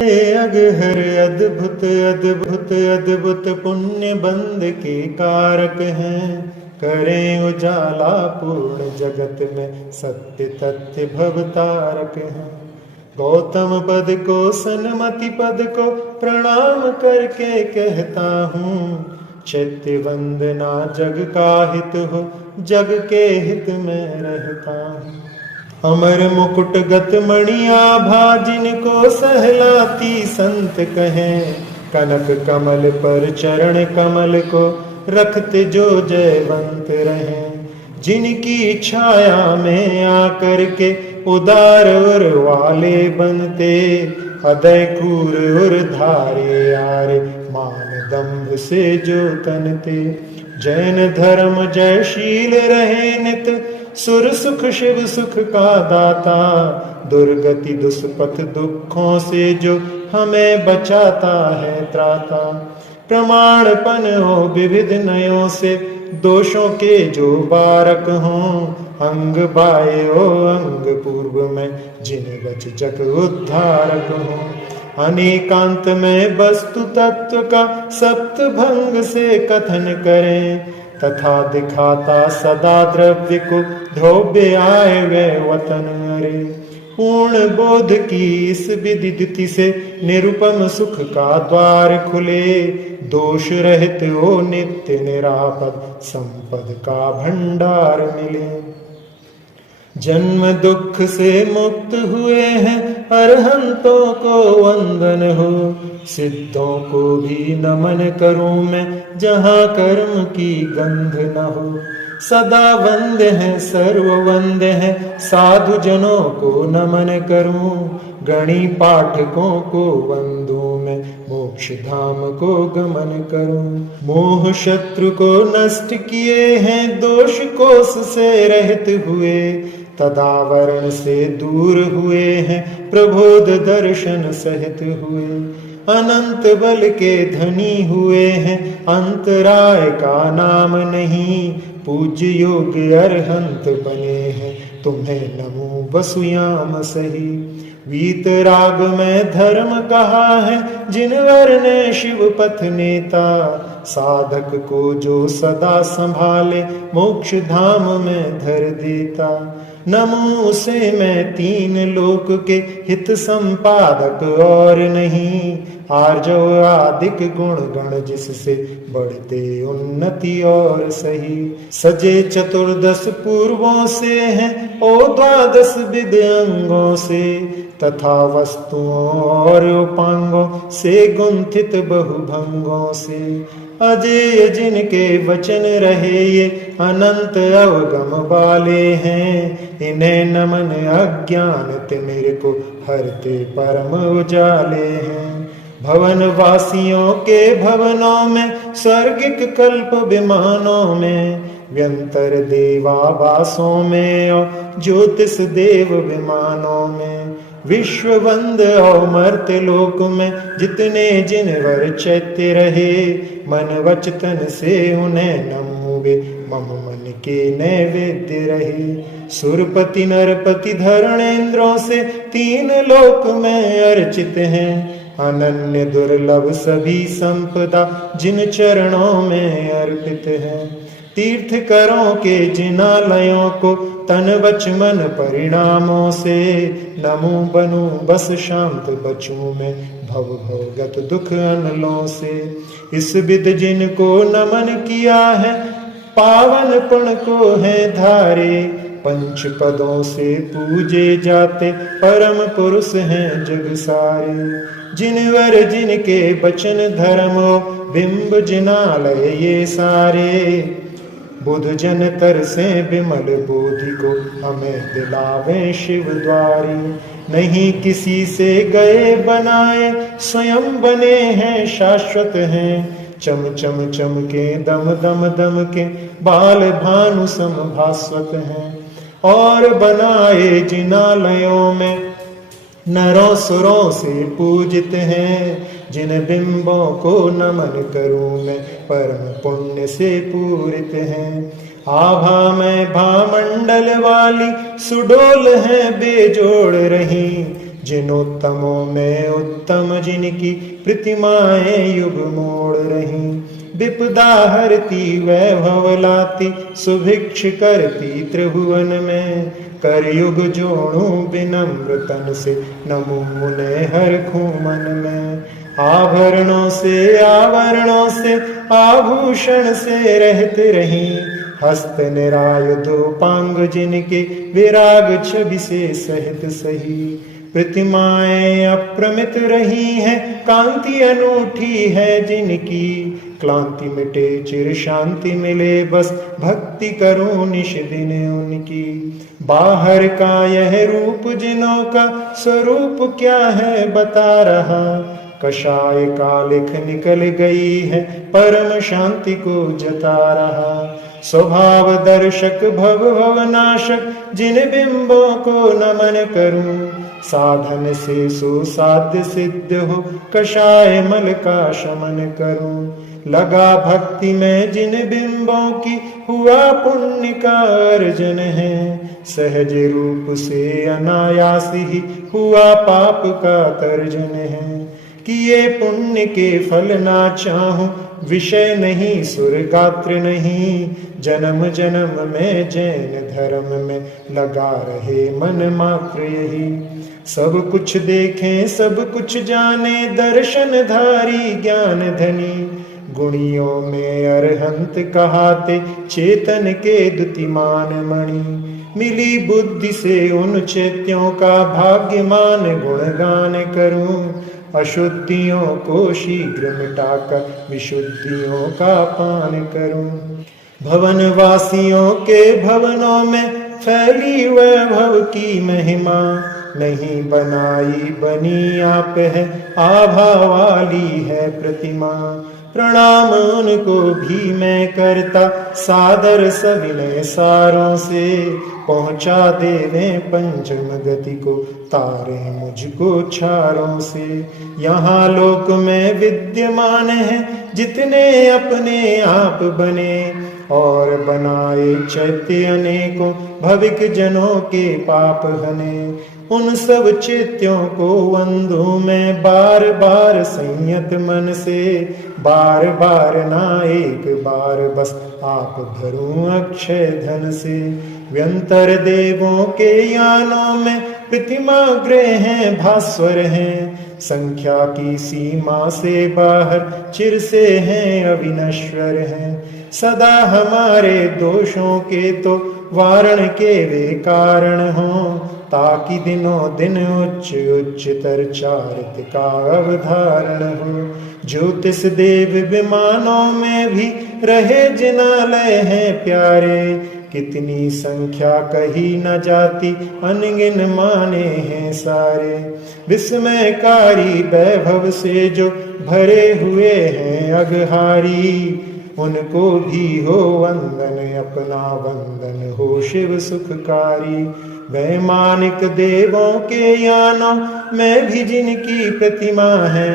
अगहर अद्भुत अद्भुत अद्भुत पुण्य बंद के कारक हैं। करें उजाला पूर्ण जगत में, सत्य तथ्य भवतारक हैं। गौतम पद को सन्मति पद को प्रणाम करके कहता हूँ, चैत्य वंदना जग का हित हो, जग के हित में रहता हूँ। अमर मुकुट गत मणियाभा जिनको सहलाती संत कहें, कनक कमल पर चरण कमल को रखते जो जयवंत रहें। जिनकी छाया में आकर के उदार उर वाले बनते, हृदय क्रूर उर धारे यार मान दंभ से जो तनते। जैन धर्म जयशील रहे नित, सुर सुख शिव सुख का दाता। दुर्गति दुष्पथ दुखों से जो हमें बचाता है त्राता। प्रमाणपन हो विविध नयों से, दोषों के जो बारक हों। अंग बाए हो अंग पूर्व में, जिन बच जग उद्धारक हों। अनेकांत में वस्तु तत्व का सप्त भंग से कथन करें, तथा दिखाता सदा द्रव्य को ध्रुव्य आए वे वतन अरे। पूर्ण बोध की इस विधि द्युति से निरुपम सुख का द्वार खुले। दोष रहित हो नित्य निरापद, संपद का भंडार मिले। जन्म दुख से मुक्त हुए हैं अरहंतों को वंदन हो। सिद्धों को भी नमन करूं मैं, जहां कर्म की गंध न हो। सदा वंद है सर्व वंद है, साधु जनों को नमन करूं। गणी पाठकों को वंदू मैं, मोक्ष धाम को गमन करूं। मोह शत्रु को नष्ट किए हैं, दोष कोष से रहित हुए। तदावरण से दूर हुए हैं, प्रबोध दर्शन सहित हुए। अनंत बल के धनी हुए हैं, अंतराय का नाम नहीं। पूज्य योग्य अरहंत बने हैं, तुम्हें नमो वसुयाम सही। वीतराग में धर्म कहा है, जिनवर ने शिव पथ नेता। साधक को जो सदा संभाले, मोक्ष धाम में धर देता। नमो उसे मैं तीन लोक के हित संपादक और नहीं। आर्जव आदिक गुण गण जिससे बढ़ते उन्नति और सही। सजे चतुर्दश पूर्वों से हैं, ओ द्वादश विद अंगों से। तथा वस्तुओं और उपांगों से गुंथित बहुभंगों से। अजेय जिनके वचन रहे ये, अनंत अवगम वाले हैं। इन्हें नमन अज्ञान तिमिर को हरते परम उजाले हैं। भवन वासियों के भवनों में, स्वर्गिक कल्प विमानों में। व्यंतर देवावासों में और ज्योतिष देव विमानों में। विश्व वंद और मर्त्य लोक में, जितने जिनवर चैत्य रहे। मन वचतन से उन्हें नमोगे, मम मन के नैवेद्य रहे। सुरपति नरपति धरणेंद्रों से, तीन लोक में अर्चित हैं। अनन्य दुर्लभ सभी संपदा, जिन चरणों में अर्पित है। तीर्थकरों के जिनालयों को, तन वच मन परिणामों से। नमो बनूं बस शांत बचूं मैं, भव भवगत दुख अनलों से। इस विद जिनको नमन किया है, पावन पुण्य को है धारे। पंच पदों से पूजे जाते, परम पुरुष हैं जग सारे। जिनवर जिनके बचन धर्मो, बिंब जिनालय ये सारे। बुध जन तरसे विमल बोधि को, हमें दिलावे शिव द्वारी। नहीं किसी से गए बनाए, स्वयं बने हैं शाश्वत हैं। चम चम चम के दम दम दम के, बाल भानु सम भास्वत हैं। और बनाए जिनालयों में, नरों सुरों से पूजित हैं। जिन बिंबों को नमन करूं मैं, परम पुण्य से पूरित हैं। आभा में भामंडल वाली, सुडोल है बेजोड़ रही। जिनोत्तमों में उत्तम जिनकी प्रतिमाएं युग मोड़ रही। विपदा हरती वैभव लाती सुभिक्ष करती त्रिभुवन में। कर युग जोड़ू विनम्र तन से नमो मुने हर खूमन में। आभरणों से आभूषण से रहते रही। हस्त निरायुधोपांग जिनके विराग छवि से सहित सही। प्रतिमाएं अप्रमित रही हैं कांति अनूठी है जिनकी। क्लांति मिटे चिर शांति मिले बस भक्ति करो निश दिन उनकी। बाहर का यह रूप जिनों का स्वरूप क्या है बता रहा। कषाय कालिख निकल गई है परम शांति को जता रहा। स्वभाव दर्शक भव भवनाशक जिन बिंबों को नमन करूं। साधन से सुसाध्य सिद्ध हो कषाय मल का शमन करूं। लगा भक्ति में जिन बिंबों की हुआ पुण्य का अर्जन है। सहज रूप से अनायास ही हुआ पाप का तर्जन है। किए पुण्य के फल ना चाहूं विषय नहीं सुर गात्र नहीं। जन्म जन्म में जैन धर्म में लगा रहे मन मात्र यही। सब कुछ देखें सब कुछ जाने दर्शन धारी ज्ञान धनी। गुणियों में अरहंत कहाते चेतन के द्युतिमान मणि। मिली बुद्धि से उन चैत्यों का भाग्यमान गुणगान करूं। अशुद्धियों को शीघ्र मिटाकर विशुद्धियों का पान करूं। भवन वासियों के भवनों में फैली वैभव की महिमा। नहीं बनाई बनी आप है आभा वाली है प्रतिमा। प्रणाम उनको भी मैं करता सादर सविनय सारों से। पहुंचा देवे पंचम गति को तारे मुझको छारों से। यहाँ लोक में विद्यमान है जितने अपने आप बने। और बनाए चैत्य अनेकों भविक जनों के पाप हने। उन सब चैत्यों को वंदू में बार बार संयत मन से। बार बार ना एक बार बस आप भरूं अक्षय धन से। व्यंतर देवों के यानों में प्रतिमा ग्रह हैं भास्वर हैं। संख्या की सीमा से बाहर चिर से हैं अविनश्वर हैं। सदा हमारे दोषों के तो वारण के वे कारण हों। ताकि दिनों दिन उच्च उच्चतर चारित का अवधारण हो। ज्योतिष देव विमानों में भी रहे जिनालय हैं प्यारे। कितनी संख्या कही न जाती अनगिन माने हैं सारे। विस्मयकारी वैभव से जो भरे हुए हैं अघहारी। उनको भी हो वंदन अपना वंदन हो शिव सुखकारी। वैमानिक देवों के यानों में भी जिनकी प्रतिमा है।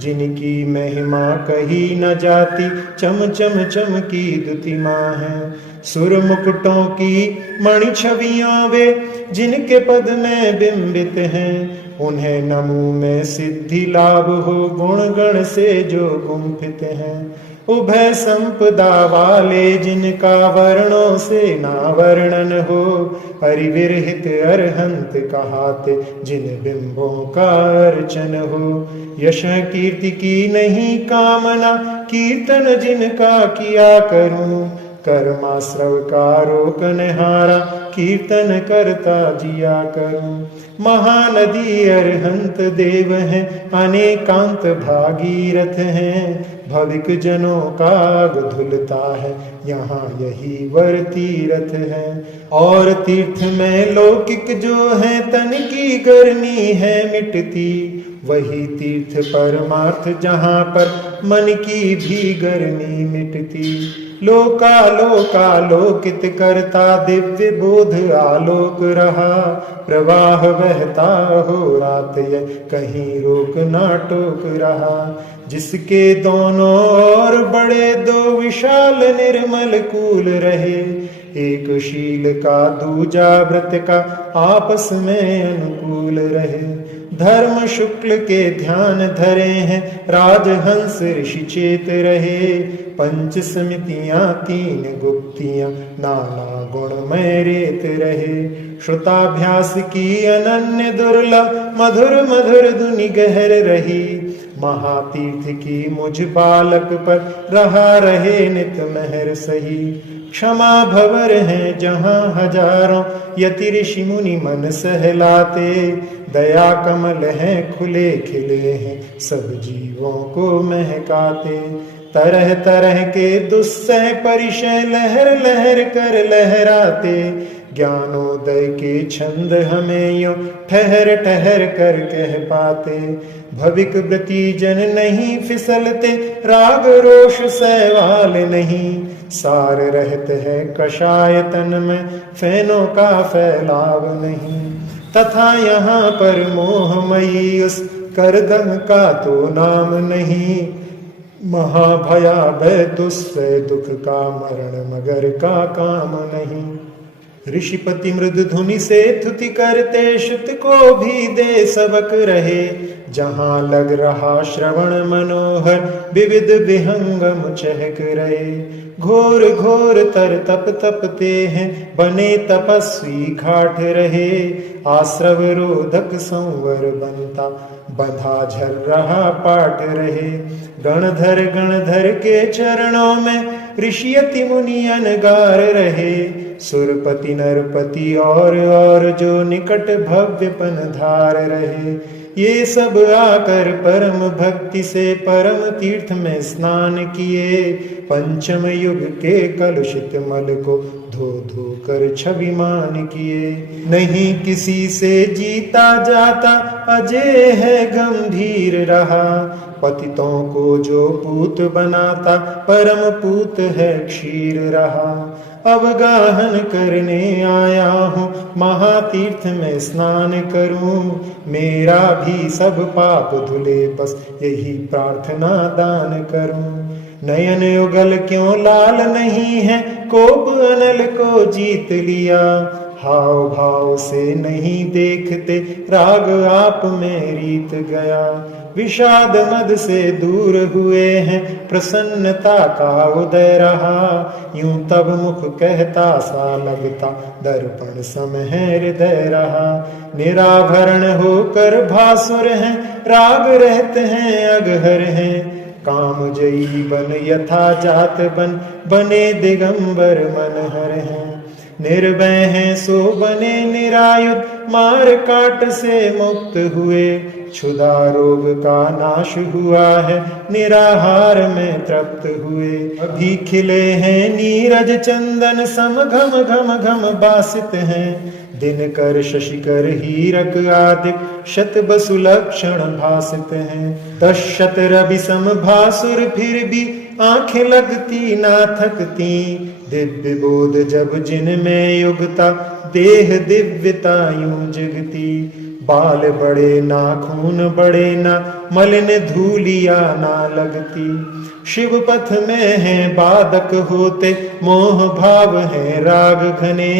जिनकी महिमा कही न जाती चम चम चमकी द्युतिमा है। सुर मुकुटों की मणि छवियां वे जिनके पद में बिंबित हैं। उन्हें नमो में सिद्धि लाभ हो गुण गण से जो गुम्फित हैं। उभय संपदा वाले जिनका वर्णों से ना वर्णन हो। परिविरहित अरहंत कहाते जिन बिंबों का अर्चन हो। यश कीर्ति की नहीं कामना कीर्तन जिनका किया करूं। कर्माश्रव का रोकनहारा कीर्तन करता जिया करूं। महानदी अरहंत देव हैं अनेकांत भागीरथ हैं। भविक जनों का आग धुलता है यहाँ यही वर तीरथ है। और तीर्थ में लौकिक जो है तन की गर्मी है मिटती। वही तीर्थ परमार्थ जहाँ पर मन की भी गर्मी मिटती। लोकालोकित करता दिव्य बोध आलोक रहा। प्रवाह बहता हो रात ये कहीं रोक ना टोक रहा। जिसके दोनों ओर बड़े दो विशाल निर्मल कूल रहे। एक शील का दूजा व्रत का आपस में अनुकूल रहे। धर्म शुक्ल के ध्यान धरे हैं, राजहंस ऋषि चेत रहे। पंच समितियां तीन गुप्तियां, नाना गुणमय रेत रहे। श्रुताभ्यास की अनन्य दुर्लभ, मधुर मधुर धुनि गहर रही। महातीर्थ की मुझ बालक पर, रहा रहे नित महर सही। क्षमा भवर हैं जहाँ हजारों, यति ऋषि मुनि मन सहलाते। दया कमल हैं खुले खिले हैं, सब जीवों को महकाते। तरह तरह के दुस्सह परिशय, लहर लहर कर लहराते। ज्ञानोदय के छंद हमें यूं ठहर ठहर कर कह पाते। भविक व्रती जन नहीं फिसलते, राग रोष सवाल नहीं। सार रहत है कषाय तन में, फैनों का फैलाव नहीं। तथा यहाँ पर मोहमयी उस करदम का तो नाम नहीं। महाभयाभय दुस्सह दुख का, मरण मगर का काम नहीं। ऋषिपति मृद धुनि से थुति करते, श्रुत को भी दे सबक रहे। जहाँ लग रहा श्रवण मनोहर, विविध विहंगम चहक रहे। घोर घोर तर तप तपते हैं, बने तपस्वी घाट रहे। आश्रव रोधक संवर बनता, बंधा झर रहा पाट रहे। गणधर के चरणों में, ऋषियति मुनि अनगार रहे। सुरपति नरपति और जो निकट भव्यपन धार रहे। ये सब आकर परम भक्ति से, परम तीर्थ में स्नान किए। पंचम युग के कलुषित मल को, धो धो कर छविमान किए। नहीं किसी से जीता जाता, अजय है गंभीर रहा। पतितों को जो पूत बनाता, परम पूत है क्षीर रहा। अवगाहन करने आया हूँ, महातीर्थ में स्नान करूं। मेरा भी सब पाप धुले, बस यही प्रार्थना दान करूं। नयन युगल क्यों लाल नहीं है, कोप अनल को जीत लिया। हाव भाव से नहीं देखते, राग आप में रीत गया। विषाद मद से दूर हुए हैं, प्रसन्नता का उदय रहा। यूं तब मुख कहता सा लगता, दर्पण सम है हृदय रहा। निराभरण होकर भासुर हैं, राग रहते हैं अगहर हैं। काम जयी बन यथा जात बन, बने दिगंबर मनहर हैं। निर्भय हैं सो बने निरायुध, मार काट से मुक्त हुए। क्षुधा रोग का नाश हुआ है, निराहार में तृप्त हुए। अभी खिले हैं नीरज चंदन सम, घम घम घम बासित हैं। दिनकर शशिकर हीरक आदि, शत बसु लक्षण भासित हैं। 10 शत रवि सम भासुर, फिर भी आंखें लगती ना थकती। दिव्य बोध जब जिनमें युगता, देह दिव्यता यूं जगती। बाल बड़े नाखून बड़े ना, मलिन धूलिया ना लगती। शिव पथ में हैं बाधक होते, मोह भाव हैं राग घने।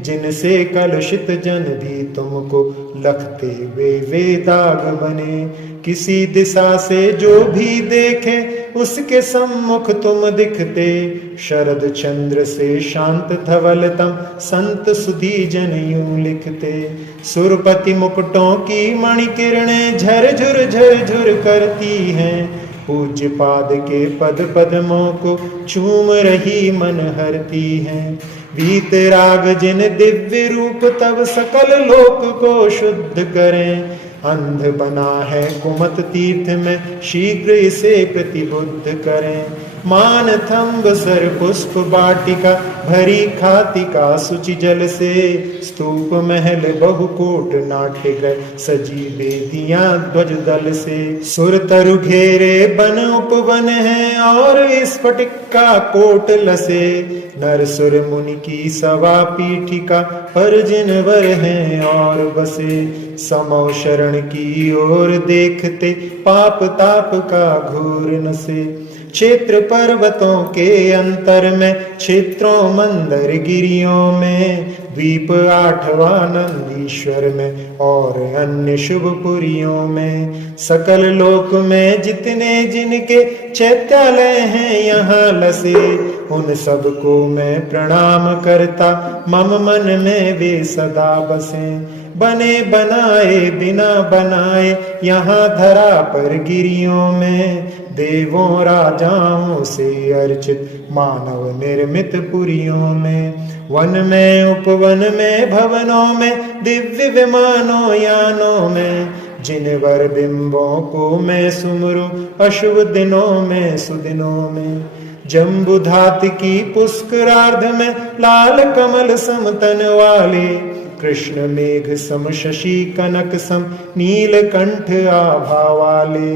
जिनसे कलुषित जन भी तुमको, लखते वे दाग बने। किसी दिशा से जो भी देखे, उसके सम्मुख तुम दिखते। शरद चंद्र से शांत धवलतम, संत सुधी जन यूं लिखते। सुरपति मुकुटों की मणि किरणें, झर झुर करती हैं। पूज्य पाद के पद पद्मों को, चूम रही मन हरती हैं। वीतराग जिन दिव्य रूप, तब सकल लोक को शुद्ध करें। अंध बना है कुमत तीर्थ में, शीघ्र इसे प्रतिबुद्ध करें। मान थंब सर पुष्प बाटिका, भरी खातिका सुचि जल से। स्तूप महल बहुकोट नाट्य गए, सजी बेदियां ध्वज दल से। सुर तरु घेरे बन उपवन है, और स्फटिक का कोट लसे। नर सुर मुनि की सवा पीठिका, पर जिनवर हैं और बसे। समौ शरण की ओर देखते, पाप ताप का घोर नसे। क्षेत्र पर्वतों के अंतर में, क्षेत्रों मंदर गिरियों में, द्वीप आठवां नंदीश्वर में और अन्य शुभ पुरियों में, सकल लोक में जितने जिनके चैत्यालय हैं यहाँ लसे, उन सबको मैं प्रणाम करता, मम मन में वे सदा बसे। बने बनाए बिना बनाए यहाँ धरा पर गिरियों में, देवों राजाओं से अर्चित मानव निर्मित पुरियों में, वन में उपवन में भवनों में, दिव्य विमानों यानों में, जिन वर बिंबों को मैं सुमरूं अशुभ दिनों में सुदिनों में। जम्बुधात की पुष्करार्ध में लाल कमल समतन वाले, कृष्ण मेघ सम शशि कनक सम नीलकंठ आभा वाले,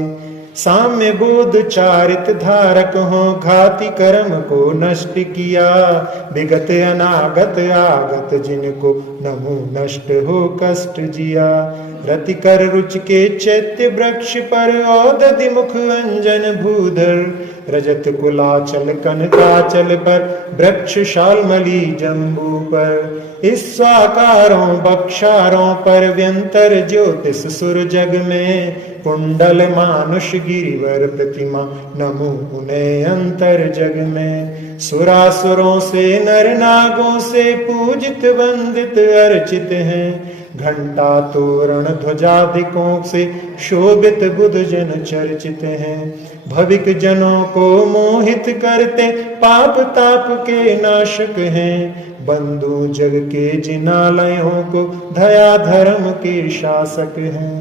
साम्य बोध चारित धारक हो, घाति कर्म को नष्ट किया, विगत अनागत आगत जिनको नमो नष्ट हो कष्ट जिया। रति कर रुच के चैत्य वृक्ष पर औदधि मुख अंजन भूधर, रजत कुलाचल कनकाचल पर वृक्ष शालमली जम्बू पर, इस स्वाकारों बक्षारों पर व्यंतर ज्योतिष सुर जग में, कुंडल मानुष गिरिवर प्रतिमा नमो उन्हें अंतर जग में। सुरासुरों से नर नागों से पूजित वंदित अर्चित हैं, घंटा तोरण ध्वजादिकों से शोभित बुध जन चर्चित हैं। भविक जनों को मोहित करते पाप ताप के नाशक हैं, बंधु जग के जिनालयों को दया धर्म के शासक हैं।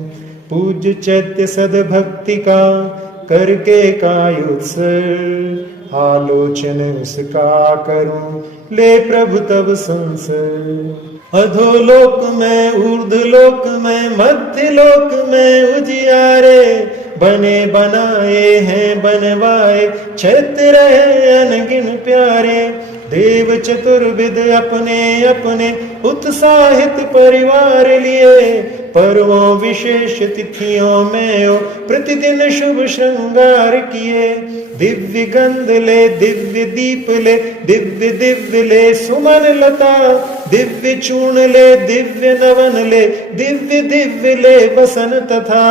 पूज्य चैत्य सद्भक्ति का करके कायुत्सर, आलोचन उसका करूं ले प्रभु तब संसर। अधोलोक में ऊर्ध्वलोक में मध्य लोक में उजियारे, बने बनाए हैं बनवाए चैत्य रहे अनगिन प्यारे। देव चतुर्विद अपने अपने उत्साहित परिवार लिए, पर्वों विशेष तिथियों में ओ प्रतिदिन शुभ श्रृंगार किए। दिव्य गंध ले दिव्य दीप ले दिव्य दिव्य ले सुमन लता, दिव्य चूर्ण ले दिव्य नवन ले दिव्य दिव्य ले वसन तथा।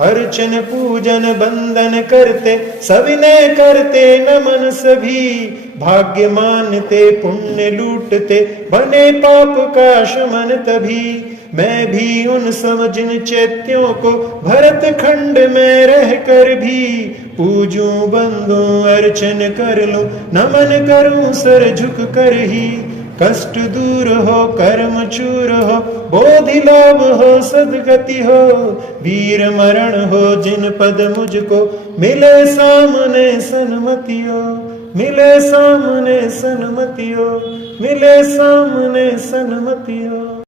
अर्चन पूजन बंदन करते सविनय करते नमन सभी, भाग्य मानते पुण्य लूटते बने पाप का शमन तभी। मैं भी उन सब जिन चैत्यों को भरत खंड में रह कर भी, पूजूं बंदूं अर्चन कर लूं नमन करूं सर झुक कर ही। कष्ट दूर हो कर्म चूर हो बोधि लाभ हो सदगति हो, वीर मरण हो जिन पद मुझको मिले सामने सन्मतियो। मिले सामने सन्मतियो, मिले सामने सन्मतियो।